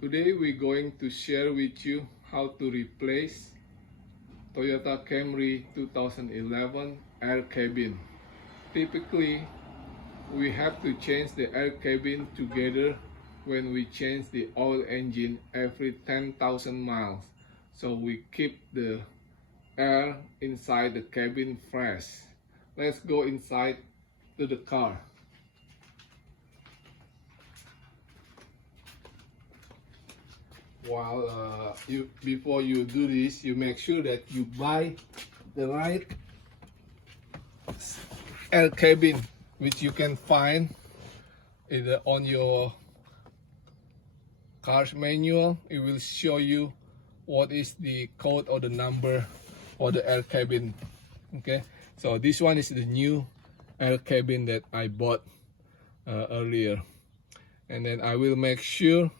Today we're going to share with you how to replace Toyota Camry 2011 air cabin. Typically, we have to change the air cabin together when we change the oil engine every 10,000 miles. So we keep the air inside the cabin fresh. Let's go inside to the car. While before you do this, you make sure that you buy the right air cabin, which you can find either on your car's manual. It will show you what is the code or the number for the air cabin. Okay, so this one is the new air cabin that I bought earlier, and then I will make sure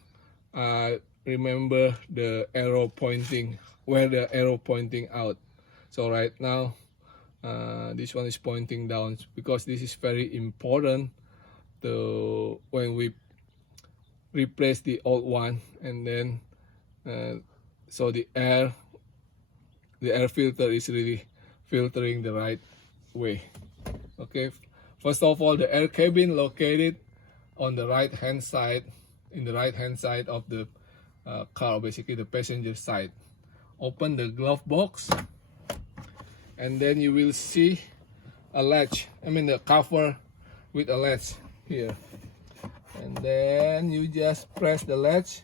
remember the arrow pointing, where the arrow pointing out. So right now this one is pointing down, because this is very important to when we replace the old one, and then so the air filter is really filtering the right way. Okay, first of all, the air cabin located on the right hand side, in the right hand side of the car, basically the passenger side. Open the glove box, and then you will see a latch, the cover with a latch here, and then you just press the latch.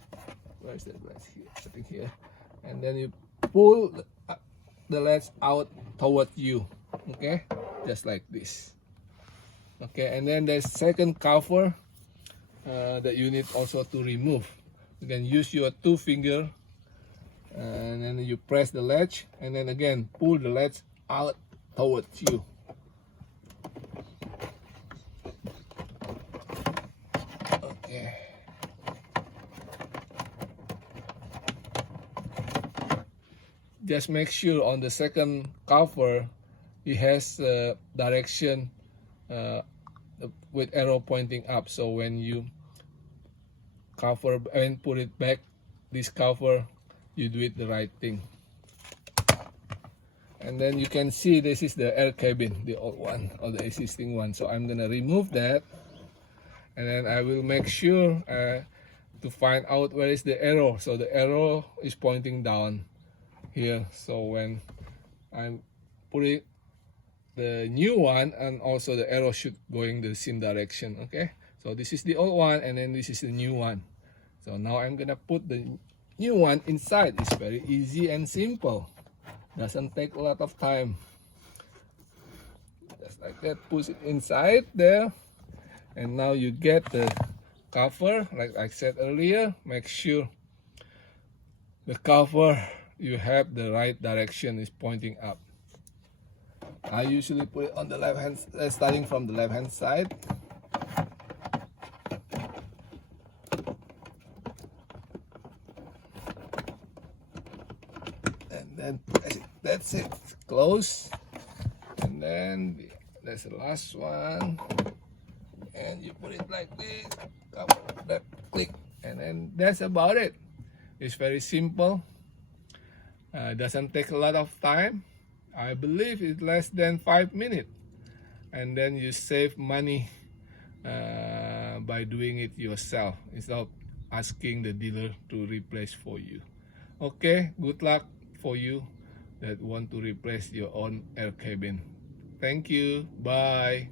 Where is the latch? Here, sitting here, and then you pull the latch out toward you. Okay, just like this. Okay, and then the second cover that you need also to remove. You can use your 2 finger, and then you press the latch, and then again pull the latch out towards you. Okay. Just make sure on the second cover it has direction with arrow pointing up. So when you cover and put it back, this cover, you do it the right thing. And then you can see this is the air cabin, the old one or the existing one. So I'm gonna remove that, and then I will make sure to find out where is the arrow. So the arrow is pointing down here. So when I'm putting the new one, and also the arrow should going the same direction. Okay, so this is the old one, and then this is the new one. So now I'm gonna put the new one inside. It's very easy and simple, doesn't take a lot of time. Just like that, push it inside there, and now you get the cover. Like I said earlier, make sure the cover you have the right direction, is pointing up. I usually put it on the left hand, starting from the left hand side. And then that's it, close. And then that's the last one, and you put it like this, cover that, click, and then that's about it. It's very simple. Doesn't take a lot of time. I believe it's less than 5 minutes, and then you save money by doing it yourself instead of asking the dealer to replace for you. Okay, good luck for you that want to replace your own air cabin. Thank you. Bye.